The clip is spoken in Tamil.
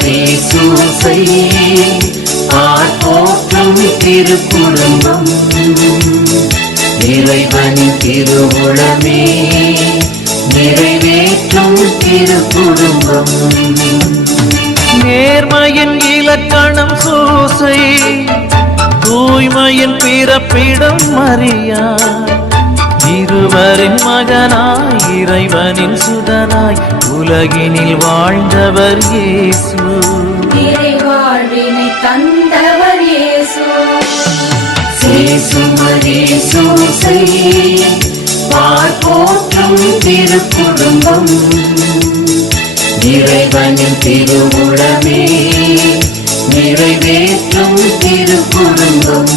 மரி சூசை போற்றும் திருக்குடும்பம் இறைவனின் திருவுளமே நிறைவேற்றும் திருக்குடும்பம். நேர்மையின் இலக்கணம் சூசை தூய்மையின் பிறப்பிடம் மரியா இருவரின் மகனாய் இறைவனின் சுதனாய் உலகினில் வாழ்ந்தவர் இயேசு. இறைவாழ்வினை தந்தவர் இயேசு. மரி சூசை போற்றும் திருக்குடும்பம் இறைவனின் திருவுளமே நிறைவேற்றும் திருக்குடும்பம்.